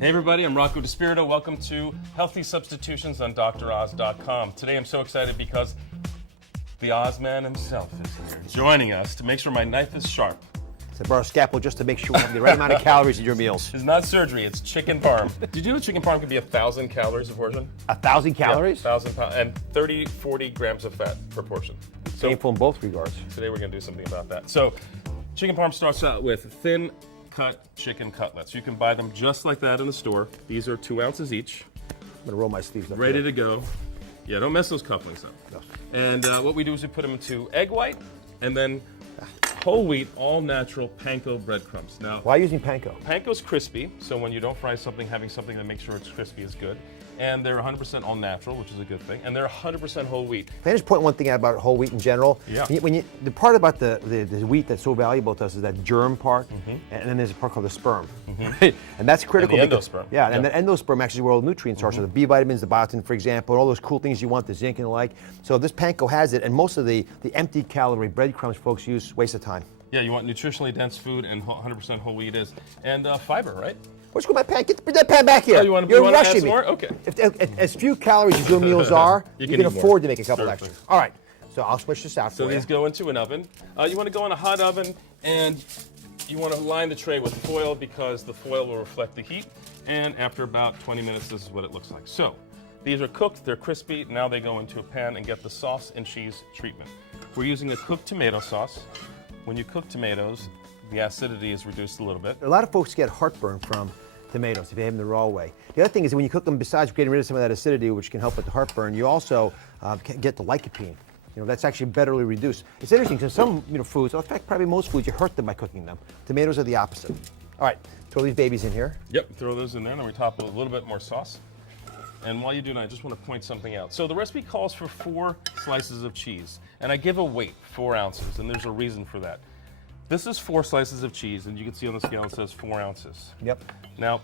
Hey everybody, I'm Rocco DiSpirito. Welcome to Healthy Substitutions on DrOz.com. Today I'm so excited because the Oz man himself is here joining us to make sure my knife is sharp. So I brought a scalpel just to make sure we have the right amount of calories in your meals. It's not surgery, it's chicken-parm. Did you know chicken-parm can be 1,000 calories a portion? 1,000 calories? Yeah, 1,000 and 30, 40 grams of fat per portion. So painful in both regards. today we're going to do something about that. So chicken-parm starts out with thin cut chicken cutlets. You can buy them just like that in the store. These are 2 ounces each. I'm gonna roll my sleeves up. Ready to go. Yeah, don't mess those cufflinks up. No. And what we do is we put them into egg white and then whole wheat, all natural panko breadcrumbs. Now, Why using panko? panko's crispy, so when you don't fry something, having something that makes sure it's crispy is good. And they're 100% all natural, which is a good thing. And they're 100% whole wheat. Can I just point one thing out about whole wheat in general? Yeah. The part about the wheat that's so valuable to us is that germ part, and then there's a part called the sperm. And that's critical. And the because, endosperm. Yeah, and the endosperm actually is where all the nutrients are. So the B vitamins, the biotin, for example, and all those cool things you want, the zinc and the like. So this panko has it, and most of the empty calorie breadcrumbs folks use waste of time. Yeah, you want nutritionally dense food, and 100% whole wheat is. And fiber, right? What's going on my pan? Get that pan back here. Oh, you want to You're add rushing some me. more? Okay. If as few calories as your meals are, you can eat more. afford to make a couple Certainly. extra. All right, so I'll switch this out So for you. these go into an oven. You want to go in a hot oven, and you want to line the tray with foil because the foil will reflect the heat. And after about 20 minutes, this is what it looks like. So these are cooked, they're crispy. Now they go into a pan and get the sauce and cheese treatment. We're using a cooked tomato sauce. When you cook tomatoes, the acidity is reduced a little bit. A lot of folks get heartburn from tomatoes if you have them the raw way. The other thing is that when you cook them, besides getting rid of some of that acidity, which can help with the heartburn, you also can get the lycopene. That's actually betterly reduced. It's interesting because some foods, in fact, probably most foods, you hurt them by cooking them. Tomatoes are the opposite. All right, throw these babies in here. Yep, throw those in there, and we top it with a little bit more sauce. And while you do that, I just want to point something out. So the recipe calls for 4 slices of cheese, and I give a weight, 4 ounces, and there's a reason for that. This is 4 slices of cheese, and you can see on the scale it says 4 ounces. Yep. Now,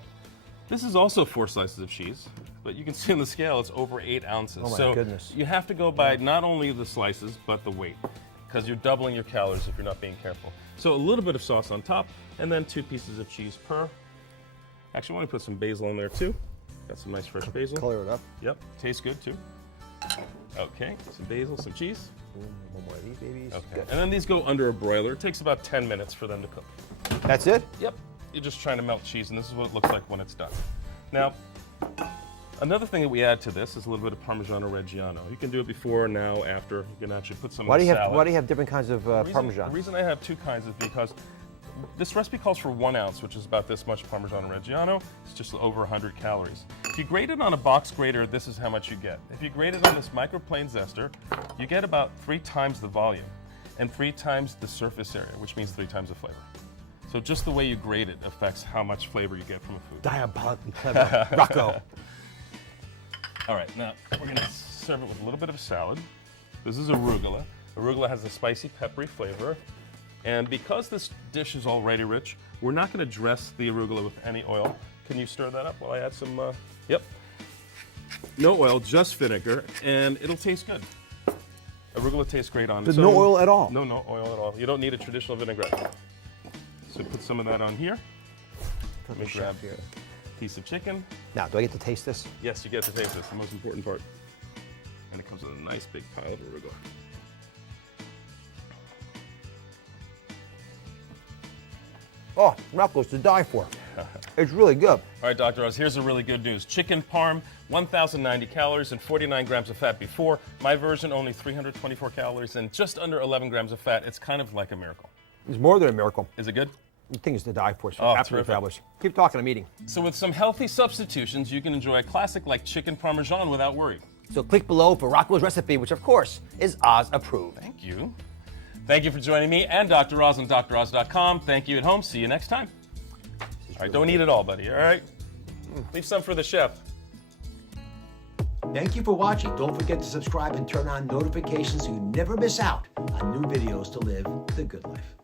this is also 4 slices of cheese, but you can see on the scale it's over 8 ounces. Oh my so goodness. You have to go by not only the slices, but the weight, because you're doubling your calories if you're not being careful. So a little bit of sauce on top, and then 2 pieces of cheese per. Actually, I want to put some basil in there too. Got some nice fresh basil. Color it up. Yep, tastes good too. Okay, some basil, some cheese. One more of these babies. Okay, Good. and then these go under a broiler. It takes about 10 minutes for them to cook. That's it? Yep, you're just trying to melt cheese, and this is what it looks like when it's done. Now, another thing that we add to this is a little bit of Parmesan Reggiano. You can do it before, now, after. You can actually put some Why do in you the have salad. Why do you have different kinds of Parmesan? The reason I have 2 kinds is because this recipe calls for 1 ounce, which is about this much Parmesan Reggiano. It's just over 100 calories. If you grate it on a box grater, this is how much you get. If you grate it on this microplane zester, you get about 3 times the volume and 3 times the surface area, which means 3 times the flavor. So just the way you grate it affects how much flavor you get from a food. Diabolically clever. Rocco. All right, now we're gonna serve it with a little bit of salad. This is arugula. Arugula has a spicy, peppery flavor. And because this dish is already rich, we're not gonna dress the arugula with any oil. Can you stir that up while I add some, yep. No oil, just vinegar, and it'll taste good. Arugula tastes great on There's its no own. oil at all? No, no oil at all. You don't need a traditional vinaigrette. So put some of that on here. Let me grab here. a piece of chicken. Now, do I get to taste this? Yes, you get to taste this, the most important part. And it comes with a nice big pile of arugula. Oh, Rocco's to die for. It's really good. All right, Dr. Oz, here's the really good news. Chicken-parm, 1,090 calories and 49 grams of fat before. My version, only 324 calories and just under 11 grams of fat. It's kind of like a miracle. It's more than a miracle. Is it good? The thing is to die for. It's Oh, absolutely terrific. fabulous. Keep talking, I'm eating. So with some healthy substitutions, you can enjoy a classic like chicken parmesan without worry. So click below for Rocco's recipe, which of course is Oz approved. Thank you. Thank you for joining me and Dr. Oz on DrOz.com. Thank you at home. See you next time. All right, don't eat it all, buddy, all right? Leave some for the chef. Thank you for watching. Don't forget to subscribe and turn on notifications so you never miss out on new videos to live the good life.